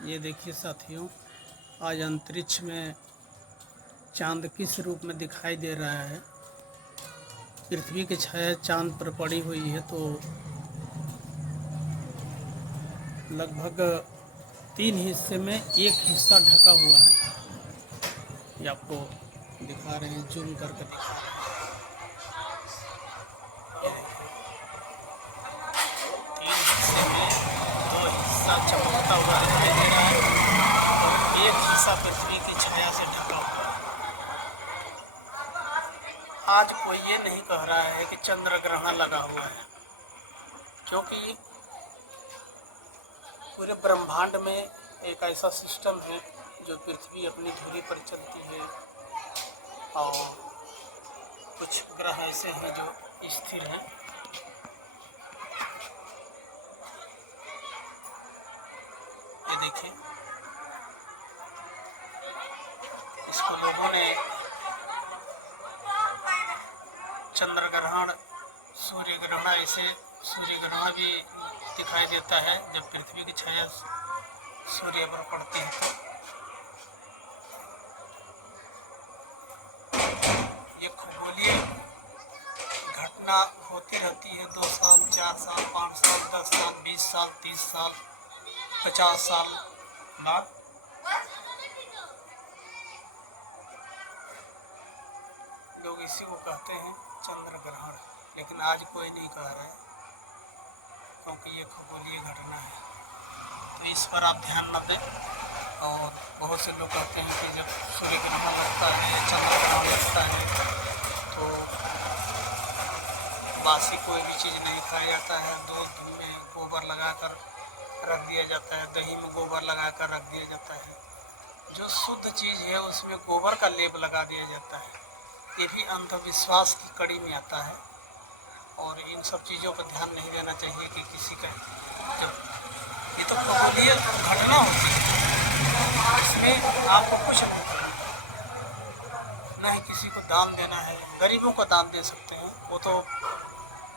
ये देखिए साथियों, आज अंतरिक्ष में चांद किस रूप में दिखाई दे रहा है। पृथ्वी की छाया चांद पर पड़ी हुई है, तो लगभग 3 हिस्से में एक हिस्सा ढका हुआ है। ये आपको दिखा रहे हैं, जूम करके दिखा रहे हैं। 3 हिस्से में 2 हिस्सा चमकता हुआ दिखाई दे रहा है और एक हिस्सा पृथ्वी की छाया से ढका हुआ है। आज कोई ये नहीं कह रहा है कि चंद्र ग्रहण लगा हुआ है, क्योंकि पूरे ब्रह्मांड में एक ऐसा सिस्टम है जो पृथ्वी अपनी धुरी पर चलती है और कुछ ग्रह ऐसे हैं जो स्थिर हैं। ये देखिए, इसको लोगों ने चंद्र ग्रहण, सूर्य ग्रहण, ऐसे सूर्य ग्रहण भी दिखाई देता है जब पृथ्वी की छाया सूर्य पर पड़ती है। तो ये खगोलीय घटना होती रहती है। 2 साल, 4 साल, 5 साल, 10 साल, 20 साल, 30 साल, 50 साल बाद लोग इसी को कहते हैं चंद्र ग्रहण। लेकिन आज कोई नहीं कह रहा है, क्योंकि ये खगोलीय घटना है। तो इस पर आप ध्यान न दें। और बहुत से लोग कहते हैं कि जब सूर्य ग्रहण लगता है, चंद्र ग्रहण लगता है, तो बासी कोई भी चीज़ नहीं खाया जाता है। दूध में गोबर लगाकर रख दिया जाता है, दही में गोबर लगाकर रख दिया जाता है। जो शुद्ध चीज़ है उसमें गोबर का लेप लगा दिया जाता है। ये भी अंधविश्वास की कड़ी में आता है और इन सब चीज़ों पर ध्यान नहीं देना चाहिए कि किसी का जब ये तो खगोलीय घटना होती है, इसमें आपको कुछ न ही किसी को दान देना है। गरीबों को दान दे सकते हैं, वो तो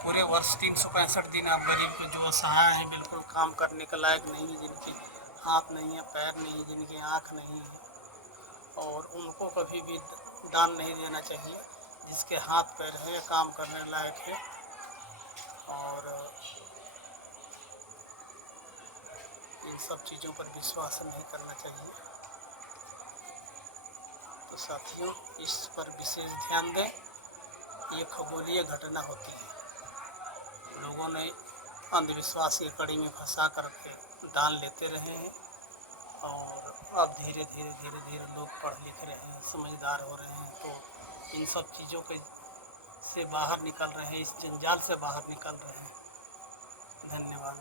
पूरे वर्ष 365 दिन आप गरीब को, जो असहाय है, बिल्कुल काम करने के लायक नहीं है, जिनके हाथ नहीं है, पैर नहीं है, जिनकी आँख नहीं है, और उनको कभी भी दान नहीं देना चाहिए। जिसके हाथ पैर है, काम करने लायक है, और इन सब चीज़ों पर विश्वास नहीं करना चाहिए। तो साथियों, इस पर विशेष ध्यान दें। ये खगोलीय घटना होती है। लोगों ने अंधविश्वास की कड़ी में फंसा करके दान लेते रहे हैं, और अब धीरे धीरे लोग पढ़ लिख रहे हैं, समझदार हो रहे हैं, तो इन सब चीज़ों के से बाहर निकल रहे हैं, इस जंजाल से बाहर निकल रहे हैं। धन्यवाद।